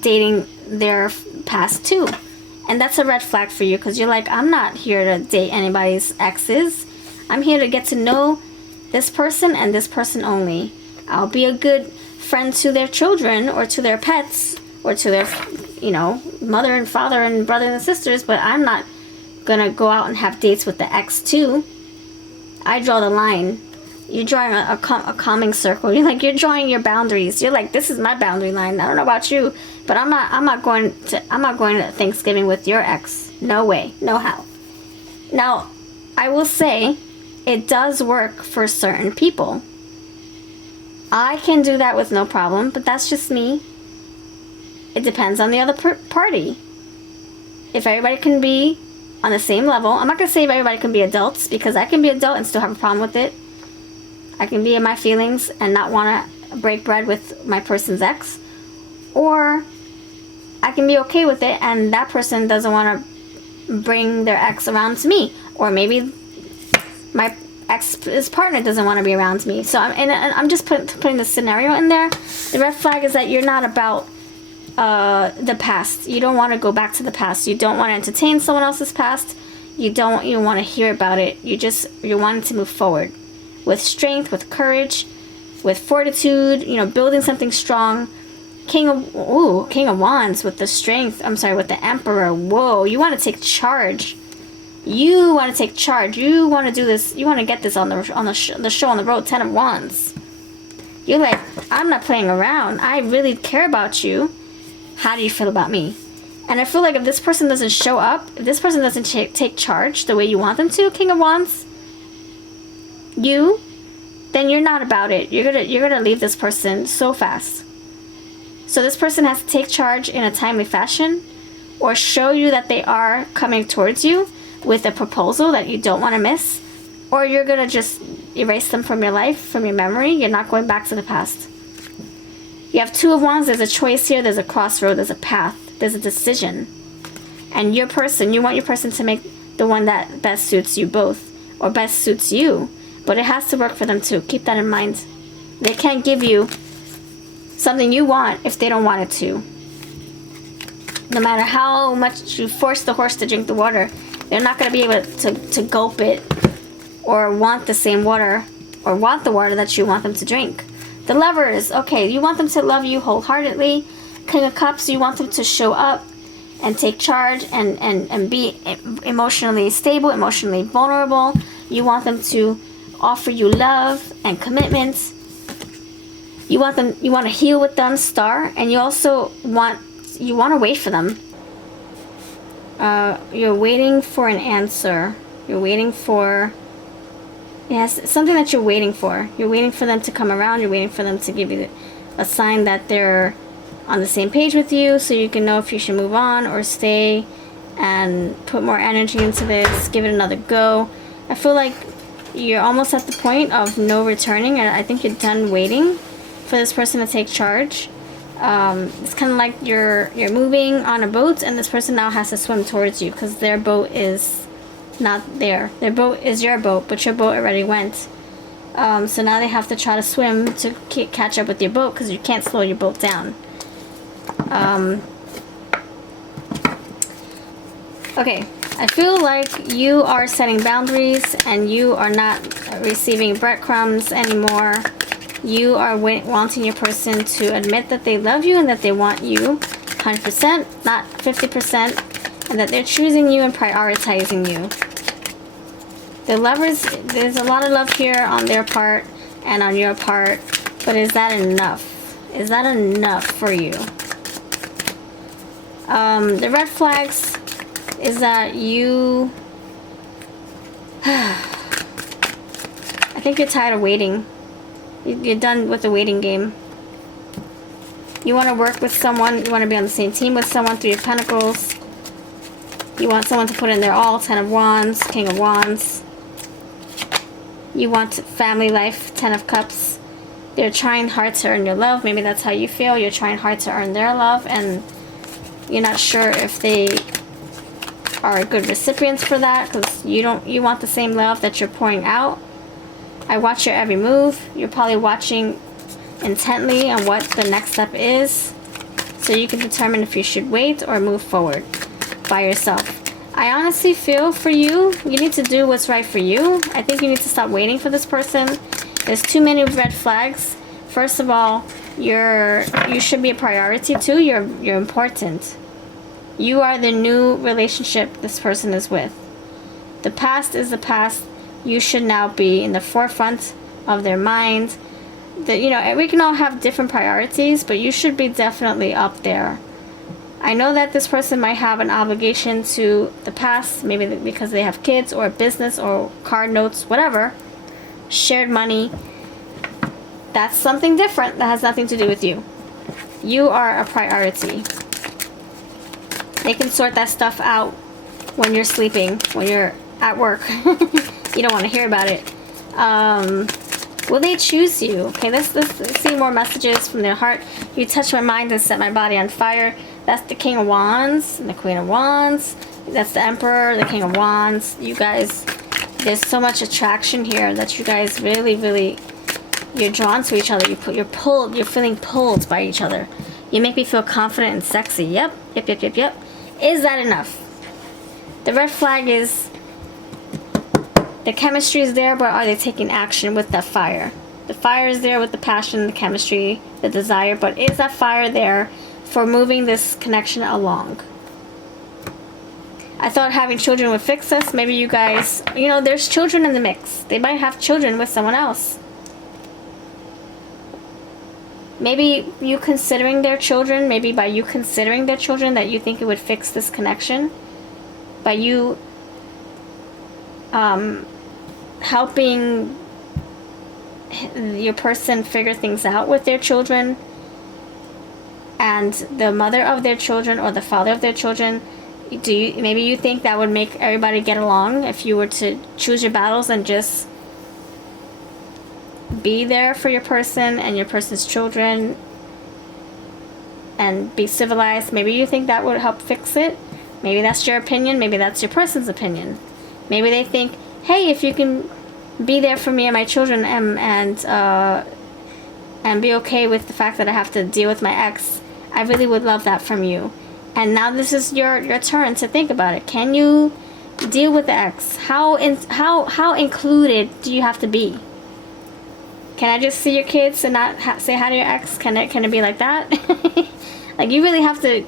dating their past too. And that's a red flag for you, because you're like, I'm not here to date anybody's exes. I'm here to get to know this person and this person only. I'll be a good friend to their children or to their pets or to their, mother and father and brothers and sisters, but I'm not gonna go out and have dates with the ex too. I draw the line. You're drawing a calming circle. You're drawing your boundaries. You're like, this is my boundary line. I don't know about you, but I'm not going to Thanksgiving with your ex. No way, no how. Now, I will say, it does work for certain people. I can do that with no problem, but that's just me. It depends on the other party. If everybody can be on the same level, I'm not gonna say if everybody can be adults, because I can be adult and still have a problem with it. I can be in my feelings and not want to break bread with my person's ex. Or I can be okay with it and that person doesn't want to bring their ex around to me. Or maybe my ex's partner doesn't want to be around me. So I'm just putting the scenario in there. The red flag is that you're not about the past. You don't want to go back to the past. You don't want to entertain someone else's past. You don't want to hear about it. You're wanting to move forward. With strength, with courage, with fortitude, building something strong. King of Wands with the strength. With the Emperor. Whoa, you want to take charge. You want to take charge. You want to do this. You want to get this on the show on the road. 10 of Wands. You're like, I'm not playing around. I really care about you. How do you feel about me? And I feel like if this person doesn't show up, if this person doesn't take charge the way you want them to, King of Wands, then you're not about it. You're gonna leave this person so fast. So this person has to take charge in a timely fashion, or show you that they are coming towards you with a proposal that you don't want to miss, or you're gonna just erase them from your life, from your memory. You're not going back to the past. You have 2 of Wands. There's a choice here. There's a crossroad. There's a path. There's a decision. And you want your person to make the one that best suits you both, or best suits you. But it has to work for them too. Keep that in mind. They can't give you something you want if they don't want it to. No matter how much you force the horse to drink the water, they're not going to be able to gulp it, or want the same water, or want the water that you want them to drink. The Lovers, okay, you want them to love you wholeheartedly. King of Cups, you want them to show up and take charge and be emotionally stable, emotionally vulnerable. You want them to offer you love and commitment. You want to heal with them, Star, and you also want to wait for them. You're waiting for an answer. You're waiting for, yes, something that you're waiting for. You're waiting for them to come around. You're waiting for them to give you a sign that they're on the same page with you, so you can know if you should move on or stay and put more energy into this, give it another go. I feel like you're almost at the point of no returning, and I think you're done waiting for this person to take charge. It's kind of like you're moving on a boat, and this person now has to swim towards you because their boat is not there. Their boat is your boat, but your boat already went. So now they have to try to swim to catch up with your boat, because you can't slow your boat down. Okay, I feel like you are setting boundaries and you are not receiving breadcrumbs anymore. You are wanting your person to admit that they love you and that they want you 100%, not 50%, and that they're choosing you and prioritizing you. The Lovers, there's a lot of love here on their part and on your part, but is that enough? Is that enough for you? The red flags is that you... I think you're tired of waiting. You're done with the waiting game. You want to work with someone. You want to be on the same team with someone. 3 of Pentacles. You want someone to put in their all. 10 of Wands. King of Wands. You want family life, 10 of Cups. They're trying hard to earn your love. Maybe that's how you feel. You're trying hard to earn their love, and you're not sure if they are good recipients for that, because you want the same love that you're pouring out. I watch your every move. You're probably watching intently on what the next step is, so you can determine if you should wait or move forward by yourself. I honestly feel for you, you need to do what's right for you. I think you need to stop waiting for this person. There's too many red flags. First of all, you should be a priority too. You're important. You are the new relationship this person is with. The past is the past. You should now be in the forefront of their mind. You know, we can all have different priorities, but you should be definitely up there. I know that this person might have an obligation to the past, maybe because they have kids or a business or card notes, whatever. Shared money. That's something different that has nothing to do with you. You are a priority. They can sort that stuff out when you're sleeping, when you're at work. You don't want to hear about it. Will they choose you? Okay, let's see more messages from their heart. You touch my mind and set my body on fire. That's the King of Wands and the Queen of Wands. That's the Emperor, the King of Wands. You guys, there's so much attraction here that you guys really, you're drawn to each other. You're feeling pulled by each other. You make me feel confident and sexy. Yep. Is that enough? The red flag is the chemistry is there, but are they taking action with that fire? The fire is there with the passion, the chemistry, the desire, but is that fire there for moving this connection along? I thought having children would fix us. Maybe you guys, you know, there's children in the mix. They might have children with someone else. Maybe you considering their children, maybe by you considering their children that you think it would fix this connection. By you helping your person figure things out with their children, and the mother of their children or the father of their children, maybe you think that would make everybody get along if you were to choose your battles and just be there for your person and your person's children and be civilized. Maybe you think that would help fix it. Maybe that's your opinion. Maybe that's your person's opinion. Maybe they think, hey, if you can be there for me and my children and be okay with the fact that I have to deal with my ex, I really would love that from you. And now this is your turn to think about it. Can you deal with the ex? How included do you have to be? Can I just see your kids and not say hi to your ex? Can it be like that? Like, you really have to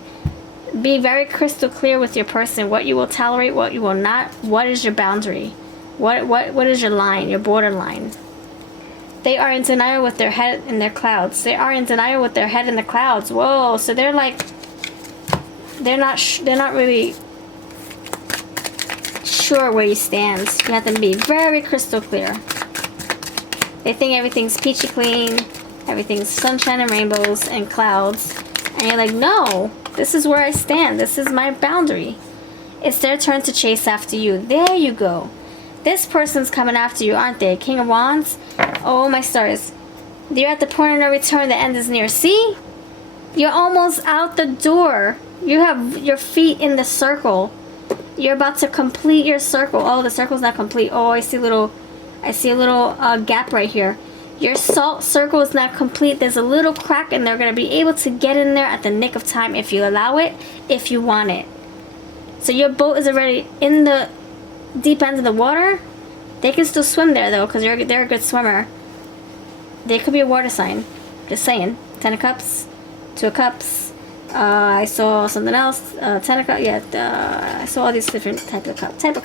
be very crystal clear with your person. What you will tolerate, what you will not. What is your boundary? What is your line, your borderline? They are in denial with their head in their clouds. They are in denial with their head in the clouds. Whoa, so they're like, they're not really sure where you stand. You have to be very crystal clear. They think everything's peachy clean, everything's sunshine and rainbows and clouds. And you're like, no, this is where I stand. This is my boundary. It's their turn to chase after you. There you go. This person's coming after you, aren't they? King of Wands? Oh, my stars. You're at the point of no return. The end is near. See? You're almost out the door. You have your feet in the circle. You're about to complete your circle. Oh, the circle's not complete. Oh, I see a little gap right here. Your salt circle is not complete. There's a little crack, and they're going to be able to get in there at the nick of time if you allow it, if you want it. So your boat is already in the deep end of the water. They can still swim there, though, because they're a good swimmer. They could be a water sign. Just saying. 10 of Cups, 2 of Cups. I saw something else. 10 of Cups. Yeah, I saw all these different type of cups. King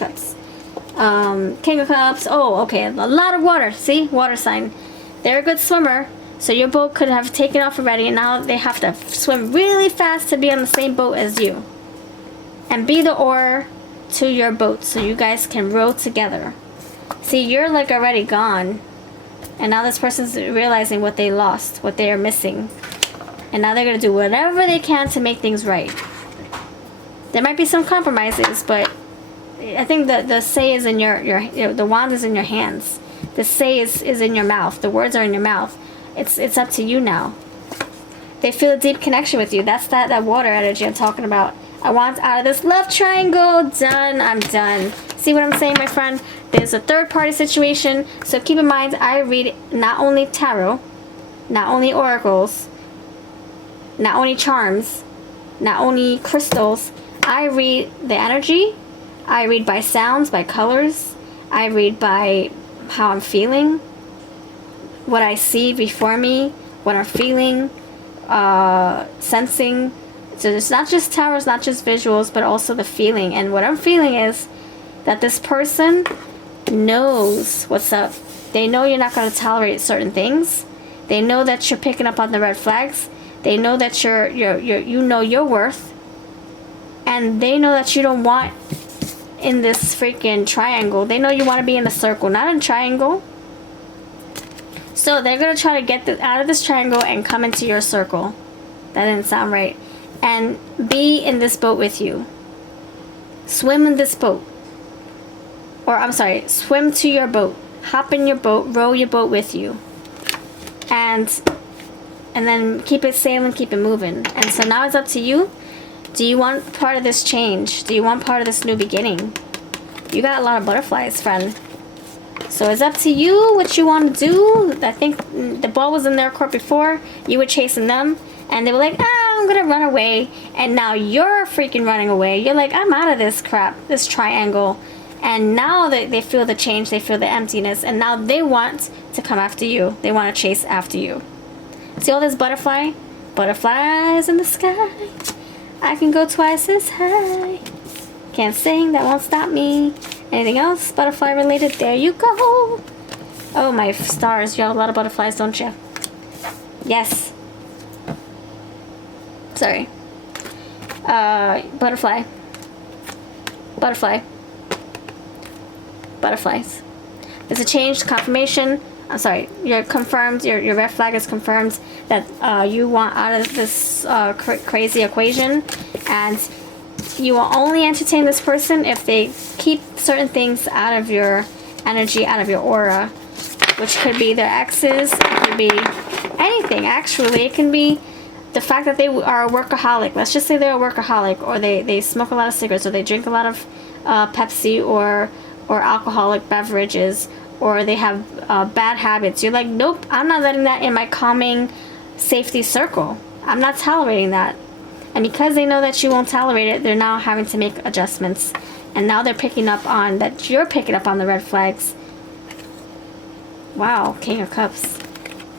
of Cups. Oh, okay. A lot of water. See? Water sign. They're a good swimmer. So your boat could have taken off already, and now they have to swim really fast to be on the same boat as you. And be the oar to your boat so you guys can row together. See, you're like already gone. And now this person's realizing what they lost, what they are missing. And now they're going to do whatever they can to make things right. There might be some compromises, but I think the say is in the wand is in your hands. The say is in your mouth. The words are in your mouth. It's up to you now. They feel a deep connection with you. That's that water energy I'm talking about. I want out of this love triangle. Done. I'm done. See what I'm saying, my friend? There's a third party situation. So keep in mind, I read not only tarot, not only oracles, not only charms, not only crystals. I read the energy. I read by sounds, by colors. I read by how I'm feeling, what I see before me, what I'm feeling, sensing. So it's not just tarot, it's not just visuals, but also the feeling. And what I'm feeling is that this person knows what's up. They know you're not going to tolerate certain things. They know that you're picking up on the red flags. They know that you know your worth. And they know that you don't want in this freaking triangle. They know you want to be in a circle, not in a triangle. So they're going to try to get out of this triangle and come into your circle. That didn't sound right. And be in this boat with you. Swim in this boat. Or, I'm sorry, swim to your boat. Hop in your boat, row your boat with you. And then keep it sailing, keep it moving. And so now it's up to you. Do you want part of this change? Do you want part of this new beginning? You got a lot of butterflies, friend. So it's up to you what you want to do. I think the ball was in their court before. You were chasing them. And they were like, I'm going to run away. And now you're freaking running away. You're like, I'm out of this crap, this triangle. And now they feel the change. They feel the emptiness. And now they want to come after you. They want to chase after you. See all this butterfly? Butterflies in the sky. I can go twice as high. Can't sing, that won't stop me. Anything else butterfly related? There you go. Oh my stars, you have a lot of butterflies, don't you? Yes. Sorry. Butterfly. Butterfly. Butterflies. There's a change, confirmation. I'm sorry, you're confirmed, your red flag is confirmed that you want out of this crazy equation, and you will only entertain this person if they keep certain things out of your energy, out of your aura, which could be their exes, it could be anything actually. It can be the fact that they are a workaholic. Let's just say they're a workaholic, or they smoke a lot of cigarettes, or they drink a lot of Pepsi or alcoholic beverages, or they have bad habits. You're like, nope, I'm not letting that in my calming safety circle. I'm not tolerating that. And because they know that you won't tolerate it, they're now having to make adjustments. And now they're picking up on that you're picking up on the red flags. Wow, King of Cups.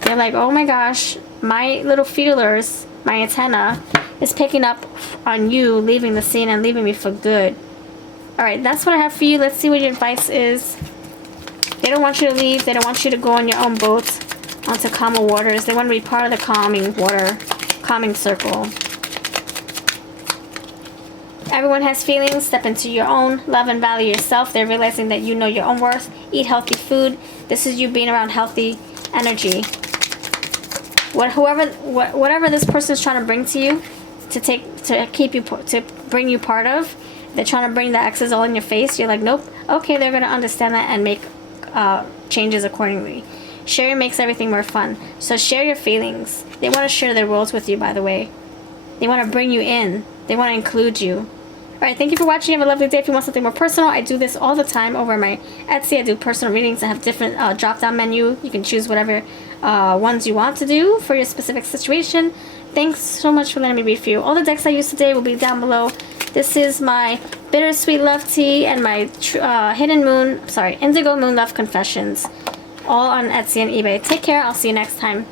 They're like, oh my gosh, my little feelers, my antenna is picking up on you leaving the scene and leaving me for good. Alright, that's what I have for you. Let's see what your advice is. They don't want you to leave. They don't want you to go on your own boat onto calmer waters. They want to be part of the calming water, calming circle. Everyone has feelings. Step into your own. Love and value yourself. They're realizing that you know your own worth. Eat healthy food. This is you being around healthy energy. Whatever this person is trying to bring to you, to bring you part of, they're trying to bring the exes all in your face. You're like, nope. Okay, they're going to understand that and make changes accordingly. Sharing makes everything more fun. So share your feelings. They want to share their worlds with you, by the way. They want to bring you in. They want to include you. Alright, thank you for watching. Have a lovely day. If you want something more personal, I do this all the time over my Etsy. I do personal readings. I have different drop-down menu. You can choose whatever ones you want to do for your specific situation. Thanks so much for letting me read for you. All the decks I used today will be down below. This is my Bittersweet Love Tea and my Indigo Moon Love Confessions. All on Etsy and eBay. Take care. I'll see you next time.